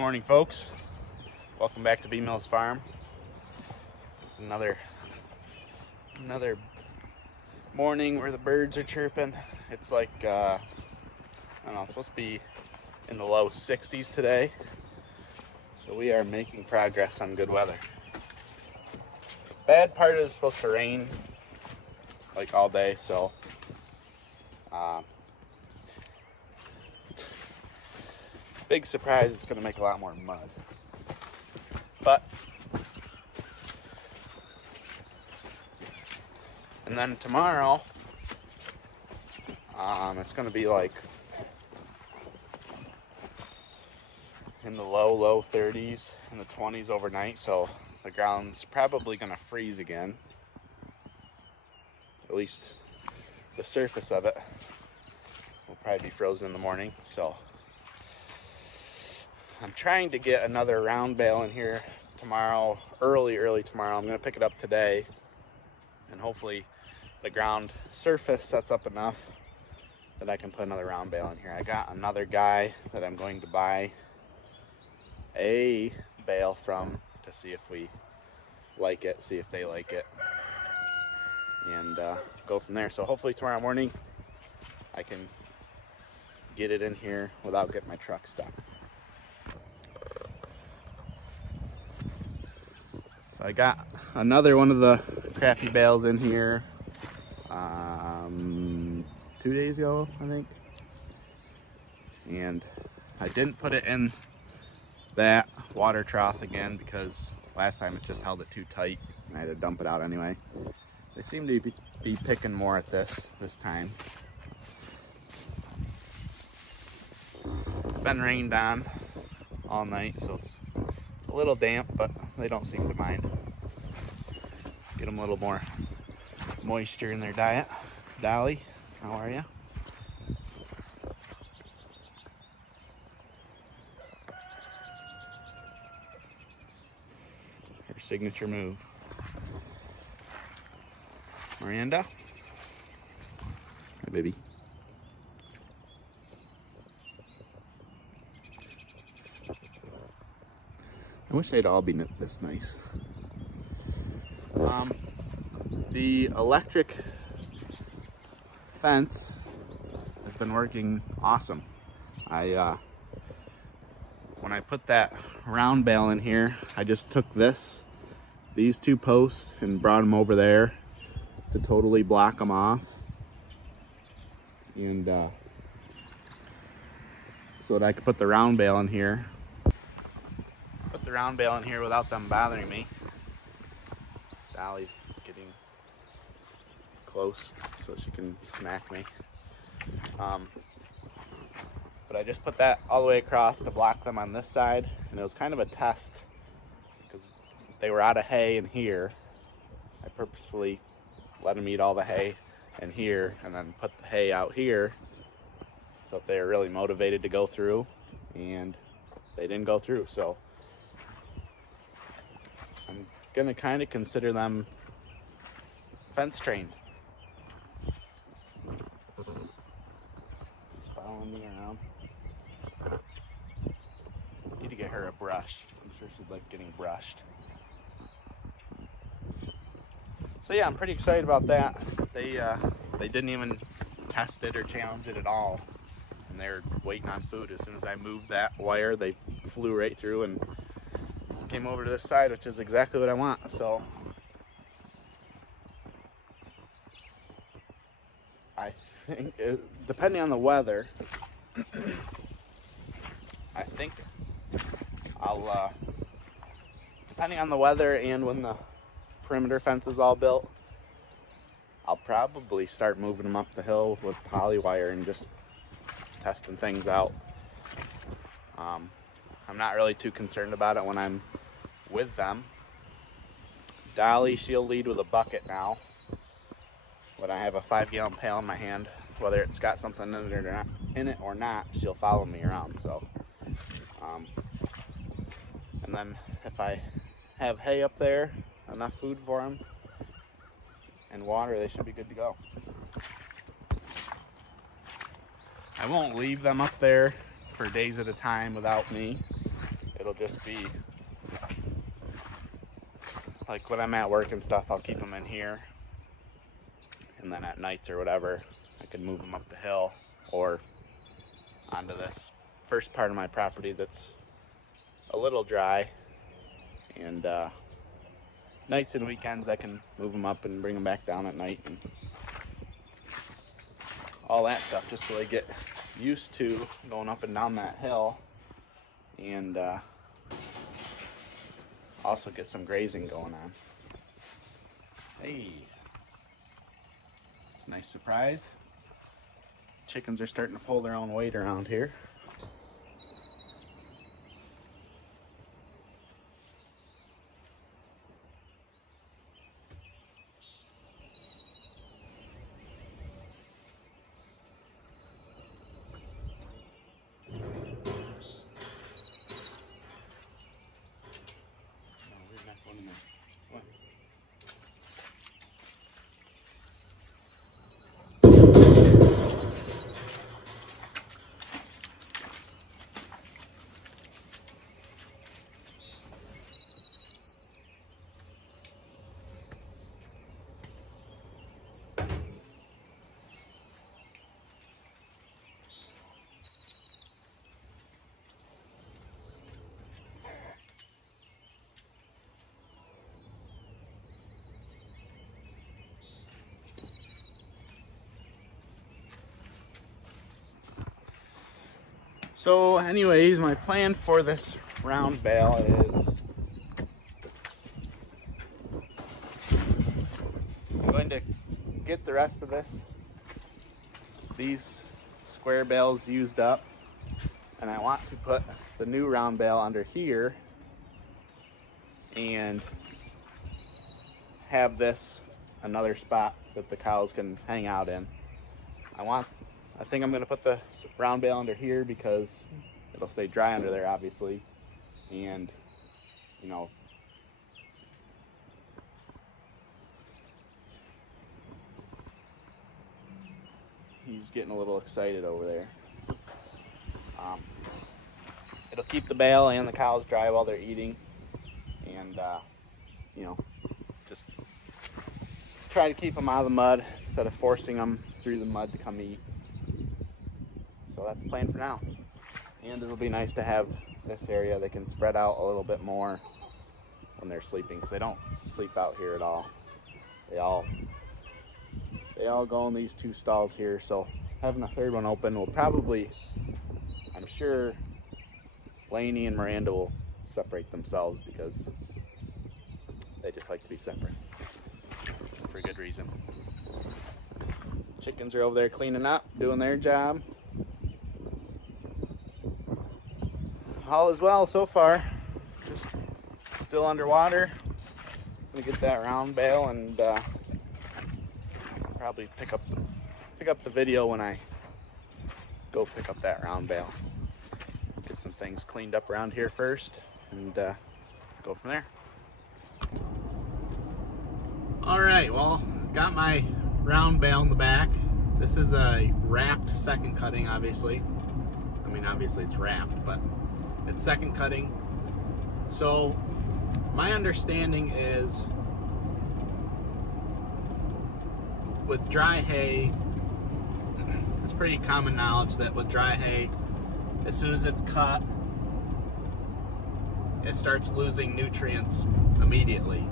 Morning, folks. Welcome back to B Mills Farm. It's another morning where the birds are chirping. It's like I don't know, it's supposed to be in the low 60s today, so we are making progress on good weather. Bad part is it's supposed to rain like all day, so big surprise, it's going to make a lot more mud. But and then tomorrow it's going to be like in the low 30s and the 20s overnight, so the ground's probably going to freeze again. At least the surface of it will probably be frozen in the morning. So I'm trying to get another round bale in here tomorrow, early tomorrow. I'm going to pick it up today, and hopefully the ground surface sets up enough that I can put another round bale in here. I got another guy that I'm going to buy a bale from to see if we like it, see if they like it, and go from there. So hopefully tomorrow morning I can get it in here without getting my truck stuck. So I got another one of the crappy bales in here 2 days ago, I think, and I didn't put it in that water trough again because last time it just held it too tight and I had to dump it out anyway. They seem to be picking more at this time. It's been rained on all night, so it's a little damp, but they don't seem to mind. Get them a little more moisture in their diet. Dolly, how are you? Her signature move. Miranda? Hi, baby. I wish they'd all be this nice. The electric fence has been working awesome. When I put that round bale in here, I just took these two posts and brought them over there to totally block them off, and so that I could put the round bale in here. Put the round bale in here without them bothering me. Dolly's getting close so she can smack me. But I just put that all the way across to block them on this side, and it was kind of a test because they were out of hay in here. I purposefully let them eat all the hay in here and then put the hay out here so if they were really motivated to go through, and they didn't go through. So I'm gonna kind of consider them fence trained. Just following me around. Need to get her a brush. I'm sure she'd like getting brushed. So yeah, I'm pretty excited about that. They didn't even test it or challenge it at all, and they're waiting on food. As soon as I moved that wire, they flew right through and came over to this side, which is exactly what I want. So I think, depending on the weather, I think I'll, depending on the weather and when the perimeter fence is all built, I'll probably start moving them up the hill with poly wire and just testing things out. I'm not really too concerned about it when I'm with them. Dolly, she'll lead with a bucket now. When I have a 5-gallon pail in my hand, whether it's got something in it or not, she'll follow me around. So, and then if I have hay up there, enough food for them, and water, they should be good to go. I won't leave them up there for days at a time without me. it'll just be like when I'm at work and stuff, I'll keep them in here, and then at nights or whatever, I can move them up the hill or onto this first part of my property that's a little dry, and nights and weekends I can move them up and bring them back down at night and all that stuff, just so they get used to going up and down that hill, and also get some grazing going on. Hey, it's a nice surprise. Chickens are starting to pull their own weight around here. So anyways, my plan for this round bale is I'm going to get the rest of these square bales used up, and I want to put the new round bale under here and have this another spot that the cows can hang out in. I think I'm going to put the round bale under here because it'll stay dry under there, obviously, and you know, he's getting a little excited over there. It'll keep the bale and the cows dry while they're eating, and you know, just try to keep them out of the mud instead of forcing them through the mud to come eat. So that's the plan for now. And it'll be nice to have this area they can spread out a little bit more when they're sleeping, because they don't sleep out here at all. They all go in these two stalls here, so having a third one open will probably, I'm sure Lainey and Miranda will separate themselves because they just like to be separate for good reason. Chickens are over there cleaning up, doing their job. All is well so far, just still underwater. I'm gonna get that round bale and probably pick up the video when I go pick up that round bale. Get some things cleaned up around here first and go from there. All right, well, got my round bale in the back. This is a wrapped second cutting, obviously. I mean, obviously it's wrapped, but it's second cutting. So my understanding is with dry hay, it's pretty common knowledge that with dry hay, as soon as it's cut, it starts losing nutrients immediately.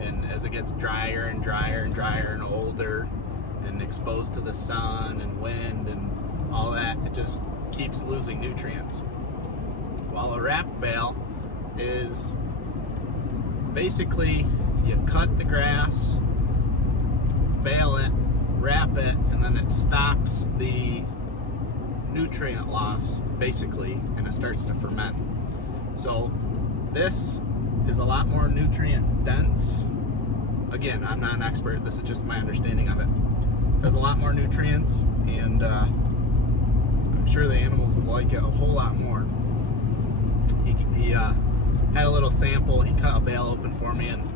And as it gets drier and drier and drier and older and exposed to the sun and wind and all that, it just keeps losing nutrients. While a wrap bale is basically you cut the grass, bale it, wrap it, and then it stops the nutrient loss basically, and it starts to ferment. So this is a lot more nutrient dense. Again, I'm not an expert, this is just my understanding of it. It has a lot more nutrients, and I'm sure the animals will like it a whole lot more. He had a little sample. He cut a bale open for me and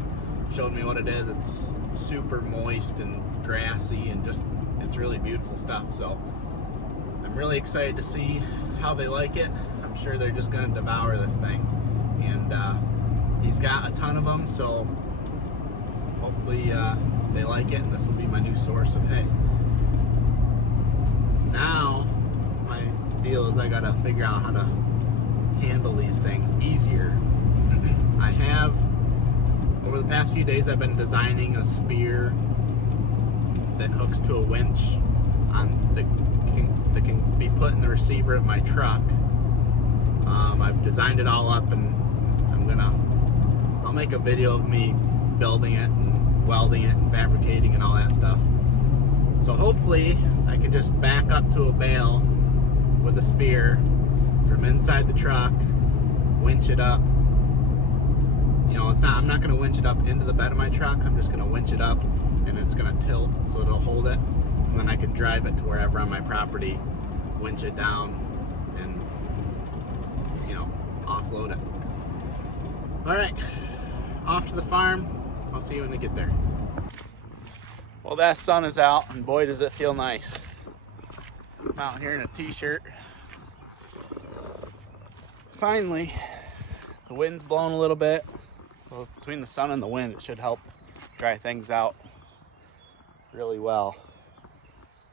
showed me what it is. It's super moist and grassy and just, it's really beautiful stuff. So I'm really excited to see how they like it. I'm sure they're just going to devour this thing. and he's got a ton of them, so hopefully they like it, and this will be my new source of hay. Now my deal is I gotta figure out how to handle these things easier. I have, over the past few days, I've been designing a spear that hooks to a winch that can be put in the receiver of my truck. I've designed it all up, and I'll make a video of me building it and welding it and fabricating and all that stuff. So hopefully I can just back up to a bale with a spear from inside the truck, winch it up. You know, I'm not going to winch it up into the bed of my truck. I'm just going to winch it up, and it's going to tilt so it'll hold it, and then I can drive it to wherever on my property, winch it down, and, you know, offload it. All right, off to the farm. I'll see you when we get there. Well, that sun is out, and boy does it feel nice. I'm out here in a t-shirt. Finally, the wind's blowing a little bit, so between the sun and the wind, it should help dry things out really well.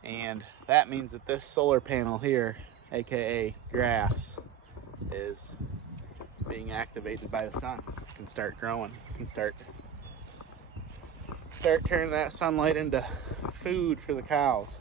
And that means that this solar panel here, aka grass, is being activated by the sun. It can start growing, it can start turning that sunlight into food for the cows.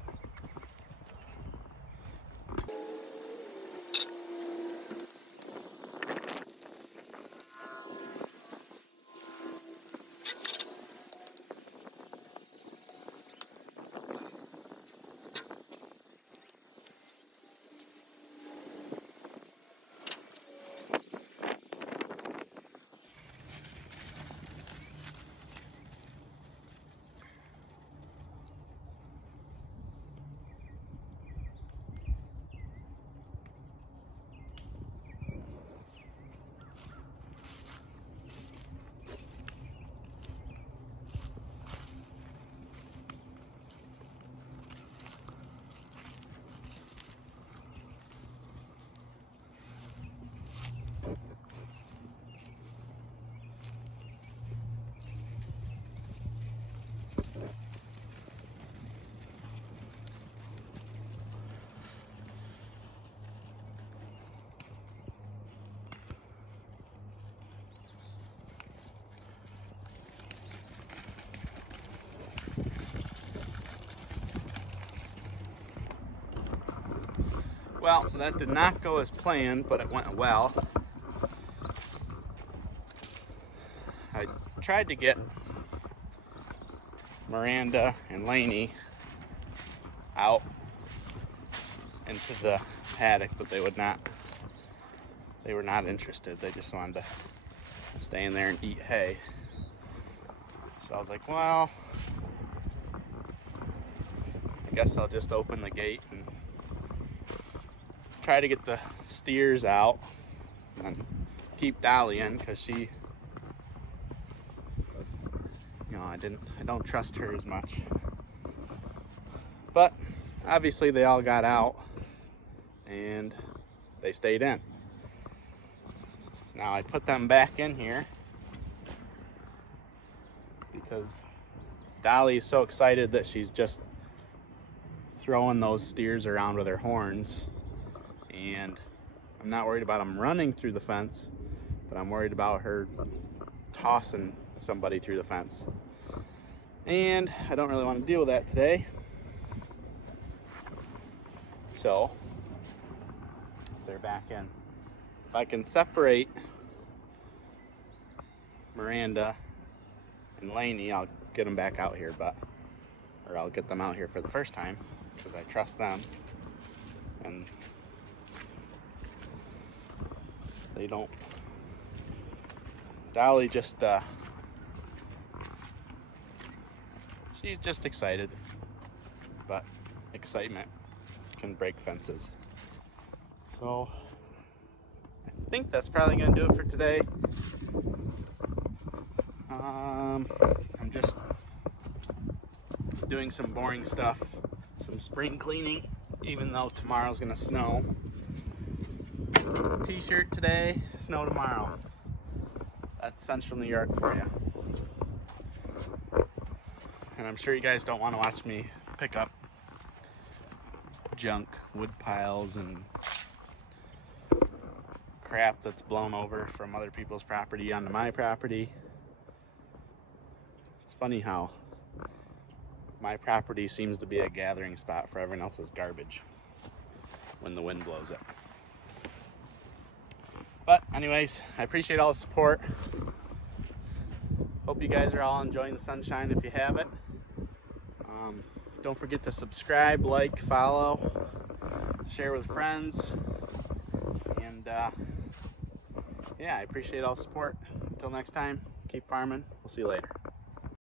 Well, that did not go as planned, but it went well. I tried to get Miranda and Lainey out into the paddock, but they were not interested. They just wanted to stay in there and eat hay. So I was like, well, I guess I'll just open the gate and try to get the steers out and keep Dolly in, because she, you know, I don't trust her as much. But obviously they all got out and they stayed in. Now I put them back in here because Dolly is so excited that she's just throwing those steers around with her horns. And I'm not worried about them running through the fence, but I'm worried about her tossing somebody through the fence. And I don't really want to deal with that today. So they're back in. If I can separate Miranda and Lainey, I'll get them back out here, or I'll get them out here for the first time because I trust them. And they don't. Dolly just, she's just excited, but excitement can break fences. So I think that's probably gonna do it for today. I'm just doing some boring stuff, some spring cleaning, even though tomorrow's gonna snow. T-shirt today, snow tomorrow. That's central New York for you. And I'm sure you guys don't want to watch me pick up junk, wood piles, and crap that's blown over from other people's property onto my property. It's funny how my property seems to be a gathering spot for everyone else's garbage when the wind blows it. But anyways, I appreciate all the support. Hope you guys are all enjoying the sunshine if you have it. Don't forget to subscribe, like, follow, share with friends. And yeah, I appreciate all the support. Until next time, keep farming. We'll see you later.